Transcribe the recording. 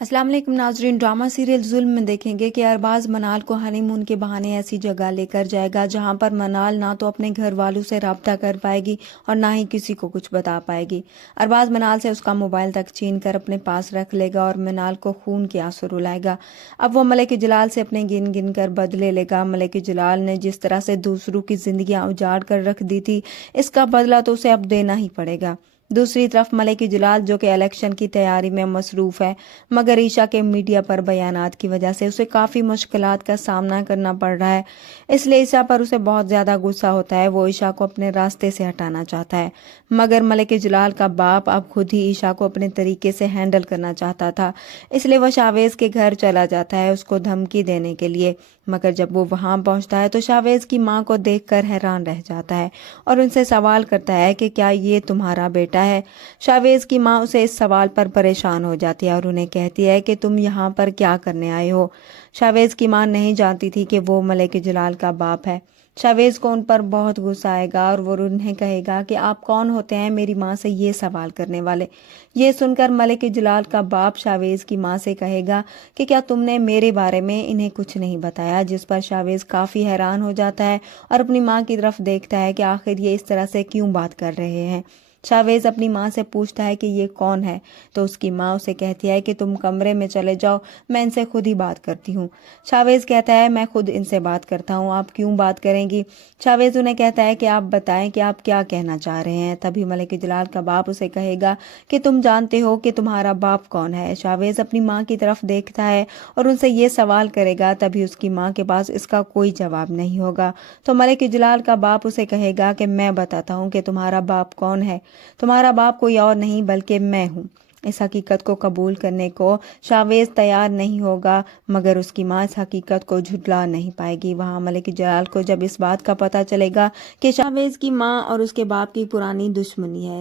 السلام علیکم ناظرین، ڈرامہ سیریل ظلم میں دیکھیں گے کہ ارباز منال کو ہنی مون کے بہانے ایسی جگہ لے کر جائے گا جہاں پر منال نہ تو اپنے گھر والوں سے رابطہ کر پائے گی اور نہ ہی کسی کو کچھ بتا پائے گی۔ ارباز منال سے اس کا موبائل تک چھین کر اپنے پاس رکھ لے گا اور منال کو خون کے آنسو رلائے گا۔ اب وہ ملک جلال سے اپنے گن گن کر بدلے لے گا۔ ملک جلال نے جس طرح سے دوسروں کی زندگیاں اجاڑ کر رکھ دی تھی، اس کا بدلہ تو اسے اب دینا ہی پڑے گا۔ دوسری طرف ملک جلال جو کہ الیکشن کی تیاری میں مصروف ہے، مگر عیشا کے میڈیا پر بیانات کی وجہ سے اسے کافی مشکلات کا سامنا کرنا پڑ رہا ہے، اس لیے عیشا پر اسے بہت زیادہ غصہ ہوتا ہے۔ وہ عیشا کو اپنے راستے سے ہٹانا چاہتا ہے، مگر ملک جلال کا باپ اب خود ہی عیشا کو اپنے طریقے سے ہینڈل کرنا چاہتا تھا، اس لیے وہ شاویز کے گھر چلا جاتا ہے اس کو دھمکی دینے کے لیے۔ مگر جب وہ وہاں پہنچتا ہے تو شاویز کی ماں کو دیکھ کر حیران رہ جاتا ہے اور ان سے سوال کرتا ہے کہ کیا یہ تمہارا بیٹا ہے؟ شاویز کی ماں اسے اس سوال پر پریشان ہو جاتی ہے اور انہیں کہتی ہے کہ تم یہاں پر کیا کرنے آئے ہو؟ شاویز کی ماں نہیں جانتی تھی کہ وہ ملک جلال کا باپ ہے۔ شاویز کو ان پر بہت غصہ آئے گا اور وہ انہیں کہے گا کہ آپ کون ہوتے ہیں میری ماں سے یہ سوال کرنے والے؟ یہ سن کر ملک جلال کا باپ شاویز کی ماں سے کہے گا کہ کیا تم نے میرے بارے میں انہیں کچھ نہیں بتایا؟ جس پر شاویز کافی حیران ہو جاتا ہے اور اپنی ماں کی طرف دیکھتا ہے کہ آخر یہ اس طرح سے کیوں بات کر رہے ہیں۔ شاویز اپنی ماں سے پوچھتا ہے کہ یہ کون ہے، تو اس کی ماں اسے کہتی ہے کہ تم کمرے میں چلے جاؤ، میں ان سے خود ہی بات کرتی ہوں۔ شاویز کہتا ہے میں خود ان سے بات کرتا ہوں، آپ کیوں بات کریں گی؟ شاویز انہیں کہتا ہے کہ آپ بتائیں کہ آپ کیا کہنا چاہ رہے ہیں۔ تبھی ملک جلال کا باپ اسے کہے گا کہ تم جانتے ہو کہ تمہارا باپ کون ہے؟ شاویز اپنی ماں کی طرف دیکھتا ہے اور ان سے یہ سوال کرے گا، تبھی اس کی ماں کے پاس اس کا کوئی جواب نہیں ہوگا۔ تو ملک جلال کا باپ اسے کہے گا کہ میں بتاتا ہوں کہ تمہارا باپ کون ہے، تمہارا باپ کوئی اور نہیں بلکہ میں ہوں۔ اس حقیقت کو قبول کرنے کو شاویز تیار نہیں ہوگا، مگر اس کی ماں اس حقیقت کو جھٹلا نہیں پائے گی۔ وہاں ملک جلال کو جب اس بات کا پتہ چلے گا کہ شاویز کی ماں اور اس کے باپ کی پرانی دشمنی ہے،